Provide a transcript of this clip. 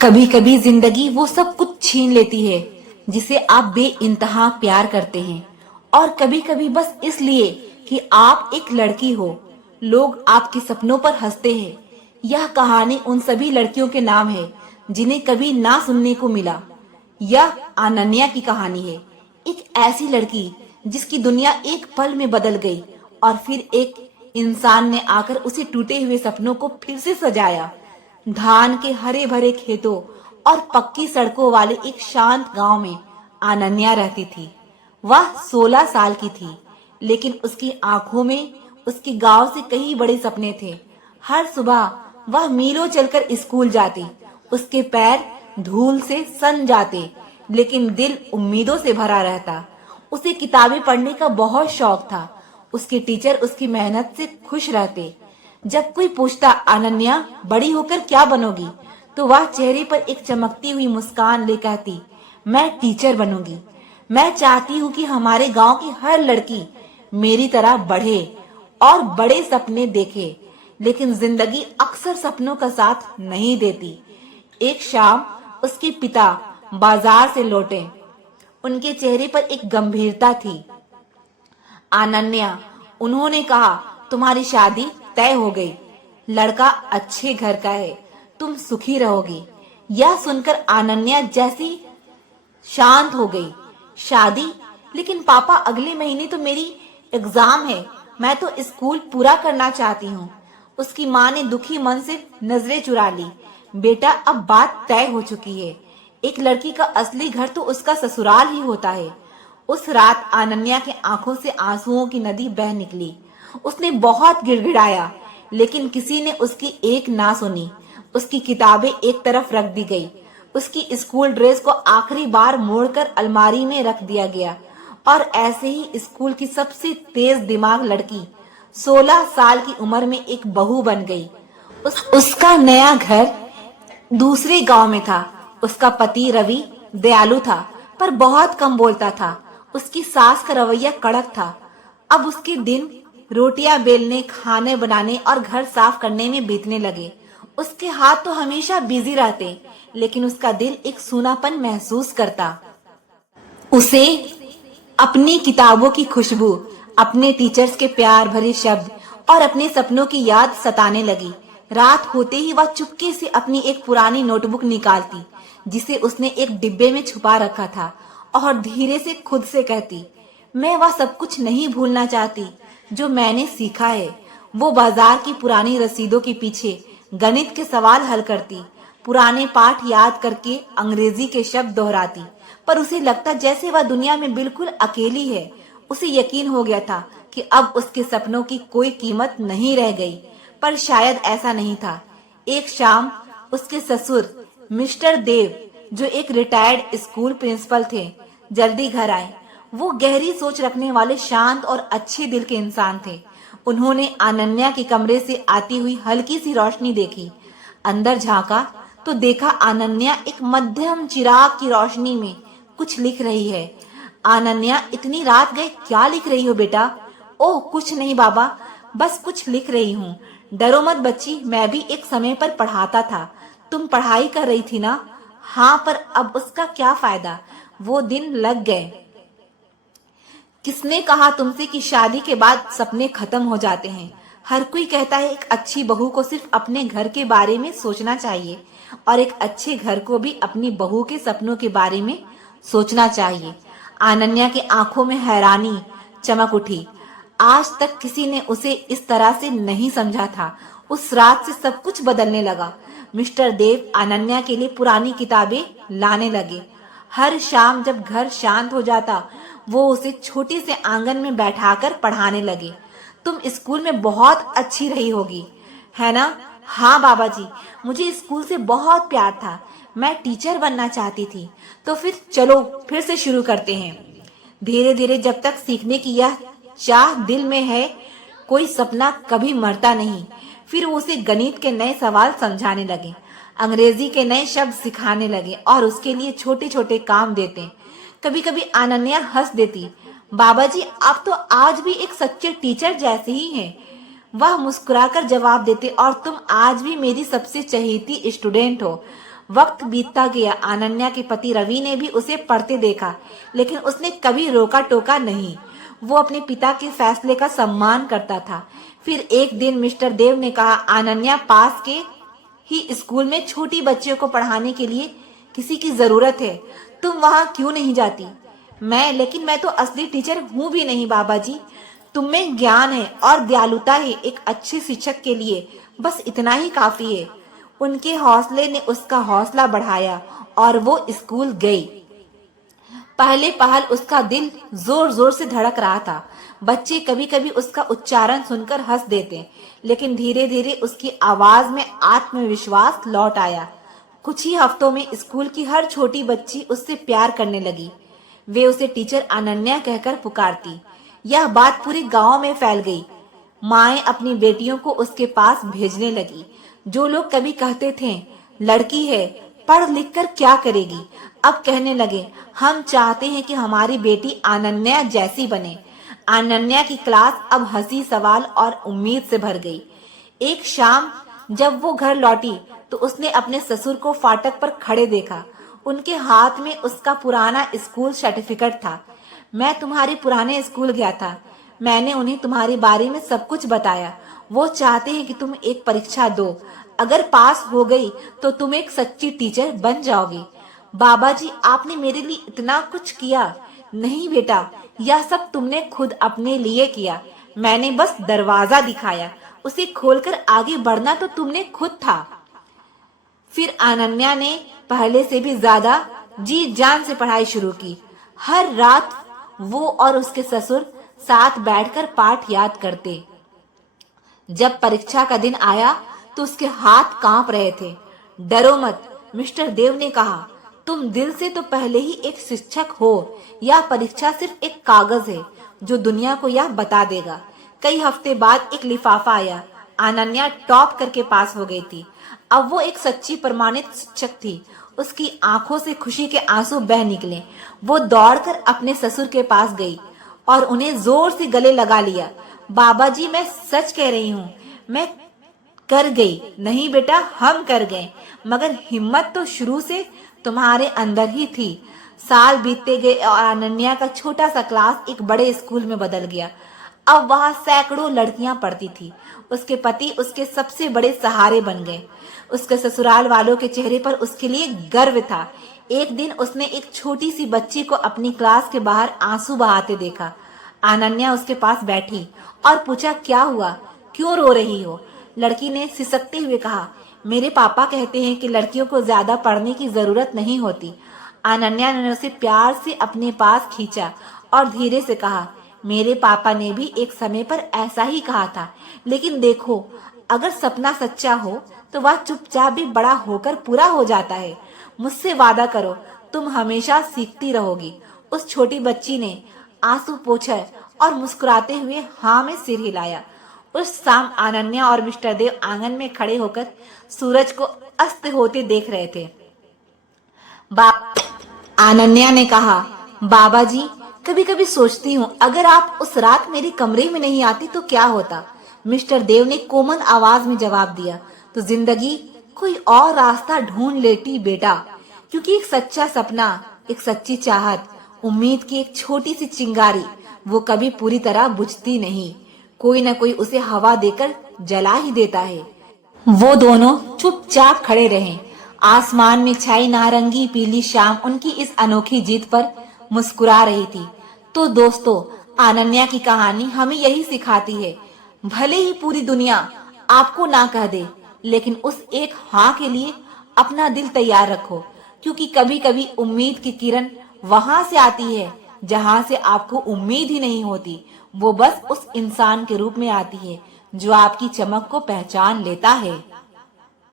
कभी कभी जिंदगी वो सब कुछ छीन लेती है जिसे आप बेइंतहा प्यार करते हैं, और कभी कभी बस इसलिए कि आप एक लड़की हो लोग आपके सपनों पर हंसते हैं। यह कहानी उन सभी लड़कियों के नाम है जिन्हें कभी ना सुनने को मिला। यह अनन्या की कहानी है, एक ऐसी लड़की जिसकी दुनिया एक पल में बदल गई और फिर एक इंसान ने आकर उसे टूटे हुए सपनों को फिर से सजाया। धान के हरे भरे खेतों और पक्की सड़कों वाले एक शांत गांव में अनन्या रहती थी। वह 16 साल की थी, लेकिन उसकी आंखों में उसके गांव से कई बड़े सपने थे। हर सुबह वह मीलों चलकर स्कूल जाती, उसके पैर धूल से सन जाते, लेकिन दिल उम्मीदों से भरा रहता। उसे किताबें पढ़ने का बहुत शौक था। उसके टीचर उसकी मेहनत से खुश रहते। जब कोई पूछता अनन्या बड़ी होकर क्या बनोगी, तो वह चेहरे पर एक चमकती हुई मुस्कान ले कहती, मैं टीचर बनूंगी। मैं चाहती हूँ कि हमारे गांव की हर लड़की मेरी तरह बढ़े और बड़े सपने देखे। लेकिन जिंदगी अक्सर सपनों का साथ नहीं देती। एक शाम उसके पिता बाजार से लौटे। उनके चेहरे पर एक गंभीरता थी। अनन्या, उन्होंने कहा, तुम्हारी शादी तय हो गई। लड़का अच्छे घर का है, तुम सुखी रहोगी। यह सुनकर अनन्या जैसी शांत हो गई। शादी? लेकिन पापा अगले महीने तो मेरी एग्जाम है, मैं तो स्कूल पूरा करना चाहती हूँ। उसकी माँ ने दुखी मन से नजरें चुरा ली। बेटा, अब बात तय हो चुकी है। एक लड़की का असली घर तो उसका ससुराल ही होता है। उस रात अनन्या के आंखों से आंसुओं की नदी बह निकली। उसने बहुत गिड़गिड़ाया, लेकिन किसी ने उसकी एक ना सुनी। उसकी किताबें एक तरफ रख दी गई। उसकी स्कूल ड्रेस को आखिरी बार मोड़कर अलमारी में रख दिया गया, और ऐसे ही स्कूल की सबसे तेज दिमाग लड़की 16 साल की उम्र में एक बहू बन गई। उसका नया घर दूसरे गांव में था। उसका पति रवि दयालु था, पर बहुत कम बोलता था। उसकी सास का रवैया कड़क था। अब उसके दिन रोटियां बेलने, खाने बनाने और घर साफ करने में बीतने लगे। उसके हाथ तो हमेशा बिजी रहते, लेकिन उसका दिल एक सूनापन महसूस करता। उसे अपनी किताबों की खुशबू, अपने टीचर्स के प्यार भरे शब्द और अपने सपनों की याद सताने लगी। रात होते ही वह चुपके से अपनी एक पुरानी नोटबुक निकालती, जिसे उसने एक डिब्बे में छुपा रखा था, और धीरे से खुद से कहती, मैं वह सब कुछ नहीं भूलना चाहती जो मैंने सीखा है। वो बाजार की पुरानी रसीदों के पीछे गणित के सवाल हल करती, पुराने पाठ याद करके अंग्रेजी के शब्द दोहराती, पर उसे लगता जैसे वह दुनिया में बिल्कुल अकेली है। उसे यकीन हो गया था कि अब उसके सपनों की कोई कीमत नहीं रह गई, पर शायद ऐसा नहीं था। एक शाम उसके ससुर मिस्टर देव, जो एक रिटायर्ड स्कूल प्रिंसिपल थे, जल्दी घर आए। वो गहरी सोच रखने वाले शांत और अच्छे दिल के इंसान थे। उन्होंने अनन्या के कमरे से आती हुई हल्की सी रोशनी देखी। अंदर झांका तो देखा अनन्या एक मध्यम चिराग की रोशनी में कुछ लिख रही है। अनन्या, इतनी रात गए क्या लिख रही हो बेटा? ओह कुछ नहीं बाबा, बस कुछ लिख रही हूँ। डरो मत बच्ची, मैं भी एक समय पर पढ़ाता था। तुम पढ़ाई कर रही थी ना? हाँ, पर अब उसका क्या फायदा, वो दिन लग गए। किसने कहा तुमसे कि शादी के बाद सपने खत्म हो जाते हैं? हर कोई कहता है एक अच्छी बहू को सिर्फ अपने घर के बारे में सोचना चाहिए, और एक अच्छे घर को भी अपनी बहू के सपनों के बारे में सोचना चाहिए। अनन्या के आंखों में हैरानी चमक उठी। आज तक किसी ने उसे इस तरह से नहीं समझा था। उस रात से सब कुछ बदलने लगा। मिस्टर देव अनन्या के लिए पुरानी किताबें लाने लगे। हर शाम जब घर शांत हो जाता, वो उसे छोटे से आंगन में बैठाकर पढ़ाने लगे। तुम स्कूल में बहुत अच्छी रही होगी, है ना? हाँ बाबा जी, मुझे स्कूल से बहुत प्यार था। मैं टीचर बनना चाहती थी। तो फिर चलो फिर से शुरू करते हैं। धीरे धीरे जब तक सीखने की यह चाह दिल में है, कोई सपना कभी मरता नहीं। फिर वो उसे गणित के नए सवाल समझाने लगे, अंग्रेजी के नए शब्द सिखाने लगे, और उसके लिए छोटे छोटे काम देते। कभी कभी अनन्या हंस देती, बाबा जी आप तो आज भी एक सच्चे टीचर जैसे ही हैं। वह मुस्कुराकर जवाब देते, और तुम आज भी मेरी सबसे चहेती स्टूडेंट हो। वक्त बीतता गया। अनन्या के पति रवि ने भी उसे पढ़ते देखा, लेकिन उसने कभी रोका टोका नहीं। वो अपने पिता के फैसले का सम्मान करता था। फिर एक दिन मिस्टर देव ने कहा, अनन्या, पास के ही स्कूल में छोटी बच्चियों को पढ़ाने के लिए किसी की जरूरत है, तुम वहां क्यों नहीं जाती? लेकिन मैं तो असली टीचर हूं भी नहीं बाबा जी। तुम में ज्ञान है और दयालुता है एक अच्छे शिक्षक के लिए, बस इतना ही काफी है। उनके हौसले ने उसका हौसला बढ़ाया और वो स्कूल गई। पहले पहल उसका दिल जोर जोर से धड़क रहा था। बच्चे कभी कभी उसका उच्चारण सुनकर हंस देते, लेकिन धीरे धीरे उसकी आवाज में आत्मविश्वास लौट आया। कुछ ही हफ्तों में स्कूल की हर छोटी बच्ची उससे प्यार करने लगी। वे उसे टीचर अनन्या कहकर पुकारती। यह बात पूरे गांव में फैल गई। माएं अपनी बेटियों को उसके पास भेजने लगी। जो लोग कभी कहते थे लड़की है, पढ़ लिख कर क्या करेगी, अब कहने लगे हम चाहते हैं कि हमारी बेटी अनन्या जैसी बने। अनन्या की क्लास अब हंसी, सवाल और उम्मीद से भर गई। एक शाम जब वो घर लौटी तो उसने अपने ससुर को फाटक पर खड़े देखा। उनके हाथ में उसका पुराना स्कूल सर्टिफिकेट था। मैं तुम्हारे पुराने स्कूल गया था, मैंने उन्हें तुम्हारे बारे में सब कुछ बताया। वो चाहते हैं कि तुम एक परीक्षा दो, अगर पास हो गई तो तुम एक सच्ची टीचर बन जाओगी। बाबा जी, आपने मेरे लिए इतना कुछ किया। नहीं बेटा, यह सब तुमने खुद अपने लिए किया, मैंने बस दरवाजा दिखाया, उसे खोलकर आगे बढ़ना तो तुमने खुद था। फिर अनन्या ने पहले से भी ज्यादा जी जान से पढ़ाई शुरू की। हर रात वो और उसके ससुर साथ बैठकर पाठ याद करते। जब परीक्षा का दिन आया तो उसके हाथ कांप रहे थे। डरो मत, मिस्टर देव ने कहा, तुम दिल से तो पहले ही एक शिक्षक हो। यह परीक्षा सिर्फ एक कागज है जो दुनिया को यह बता देगा। कई हफ्ते बाद एक लिफाफा आया। अनन्या टॉप करके पास हो गई थी। अब वो एक सच्ची प्रमाणित शिक्षक थी। उसकी आंखों से खुशी के आंसू बह निकले। वो दौड़कर अपने ससुर के पास गई और उन्हें जोर से गले लगा लिया। बाबा जी, मैं सच कह रही हूँ, मैं कर गई। नहीं बेटा, हम कर गए, मगर हिम्मत तो शुरू से तुम्हारे अंदर ही थी। साल बीतते गए और अनन्या का छोटा सा क्लास एक बड़े स्कूल में बदल गया। अब वहां सैकड़ों लड़कियां पढ़ती थी। उसके पति उसके सबसे बड़े सहारे बन गए। उसके ससुराल वालों के चेहरे पर उसके लिए गर्व था। एक दिन उसने एक छोटी सी बच्ची को अपनी क्लास के बाहर आंसू बहाते देखा। अनन्या उसके पास बैठी और पूछा, क्या हुआ, क्यों रो रही हो? लड़की ने सिसकते हुए कहा, मेरे पापा कहते हैं कि लड़कियों को ज्यादा पढ़ने की जरूरत नहीं होती। अनन्या ने उसे प्यार से अपने पास खींचा और धीरे से कहा, मेरे पापा ने भी एक समय पर ऐसा ही कहा था, लेकिन देखो, अगर सपना सच्चा हो तो वह चुपचाप भी बड़ा होकर पूरा हो जाता है। मुझसे वादा करो, तुम हमेशा सीखती रहोगी। उस छोटी बच्ची ने आंसू पोंछे और मुस्कुराते हुए हाँ में सिर हिलाया। उस शाम अनन्या और मिस्टर देव आंगन में खड़े होकर सूरज को अस्त होते देख रहे थे। अनन्या ने कहा, बाबा जी, कभी कभी सोचती हूँ अगर आप उस रात मेरे कमरे में नहीं आती तो क्या होता। मिस्टर देव ने कोमल आवाज में जवाब दिया, तो जिंदगी कोई और रास्ता ढूंढ लेती बेटा, क्योंकि एक सच्चा सपना, एक सच्ची चाहत, उम्मीद की एक छोटी सी चिंगारी, वो कभी पूरी तरह बुझती नहीं। कोई न कोई उसे हवा देकर जला ही देता है। वो दोनों चुपचाप खड़े रहे। आसमान में छाई नारंगी पीली शाम उनकी इस अनोखी जीत पर मुस्कुरा रही थी। तो दोस्तों, अनन्या की कहानी हमें यही सिखाती है, भले ही पूरी दुनिया आपको ना कह दे, लेकिन उस एक हाँ के लिए अपना दिल तैयार रखो, क्योंकि कभी कभी उम्मीद की किरण वहां से आती है जहां से आपको उम्मीद ही नहीं होती। वो बस उस इंसान के रूप में आती है जो आपकी चमक को पहचान लेता है।